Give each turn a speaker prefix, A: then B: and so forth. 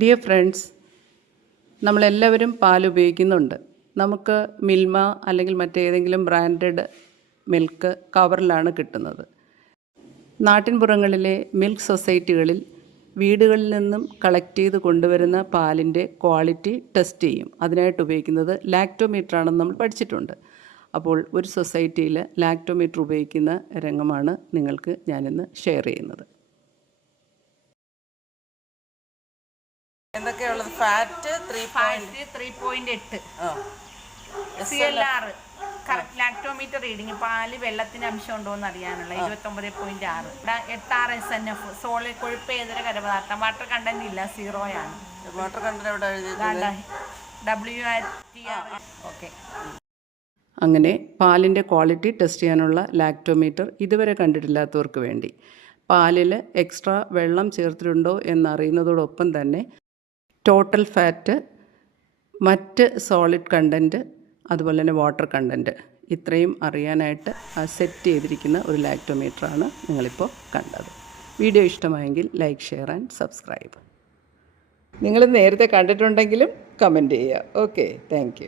A: Dear friends നമ്മളെല്ലാവരും പാൽ ഉപയോഗിക്കുന്നുണ്ട് നമുക്ക് മിൽമ അല്ലെങ്കിൽ മറ്റേതെങ്കിലും ബ്രാൻഡഡ് മിൽക്ക് കവറിലാണ് കിട്ടുന്നത്. നാട്ടിൻപുറങ്ങളിലെ മിൽക്ക് സൊസൈറ്റികളിൽ വീടുകളിൽ നിന്നും കളക്ട് ചെയ്ത് കൊണ്ടുവരുന്ന പാലിന്റെ ക്വാളിറ്റി ടെസ്റ്റ് ചെയ്യും. അതിനായിട്ട് ഉപയോഗിക്കുന്നത് ലാക്ടോമീറ്റർ ആണെന്ന് നമ്മൾ പഠിച്ചിട്ടുണ്ട്. അപ്പോൾ ഒരു സൊസൈറ്റിയിൽ ലാക്ടോമീറ്റർ ഉപയോഗിക്കുന്ന രംഗമാണ് നിങ്ങൾക്ക് ഞാനിന്ന് ഷെയർ ചെയ്യുന്നത്.
B: എന്തൊക്കെയുള്ളത്? Fat three
C: fat three point എട്ട്. C L R correct lactometer reading പാൽ വെള്ളത്തിന്റെ അംശം ഉണ്ടോ എന്ന് അറിയാനുള്ള ഇരുപത്തി ഒമ്പത് പോയിന്റ് ആറ്. എട്ട് ആറ് എസ് എൻ എഫ് സോളി കൊഴുപ്പേതര കരപദാർത്ഥം വാട്ടർ കണ്ടന്റ് ഇല്ല. സീറോയാണ്
B: വാട്ടർ കണ്ടന്റ് എവിടെ എഴുതി
C: ഡബ്ല്യു ടി ആർ ഓക്കെ
A: അങ്ങനെ പാലിന്റെ ക്വാളിറ്റി ടെസ്റ്റ് ചെയ്യാനുള്ള ലാക്ടോമീറ്റർ ഇതുവരെ കണ്ടിട്ടില്ലാത്തവർക്ക് വേണ്ടി. പാലിൽ എക്സ്ട്രാ വെള്ളം ചേർത്തിട്ടുണ്ടോ എന്നറിയുന്നതോടൊപ്പം തന്നെ ടോട്ടൽ ഫാറ്റ് മറ്റ് സോളിഡ് കണ്ടന്റ് അതുപോലെ തന്നെ വാട്ടർ കണ്ടന്റ് ഇത്രയും അറിയാനായിട്ട് സെറ്റ് ചെയ്തിരിക്കുന്ന ഒരു ലാക്ടോമീറ്ററാണ് നിങ്ങളിപ്പോൾ കണ്ടത്. വീഡിയോ ഇഷ്ടമായെങ്കിൽ ലൈക്ക് ഷെയർ ആൻഡ് സബ്സ്ക്രൈബ് നിങ്ങൾ നേരത്തെ കണ്ടിട്ടുണ്ടെങ്കിലും കമന്റ് ചെയ്യുക. Okay thank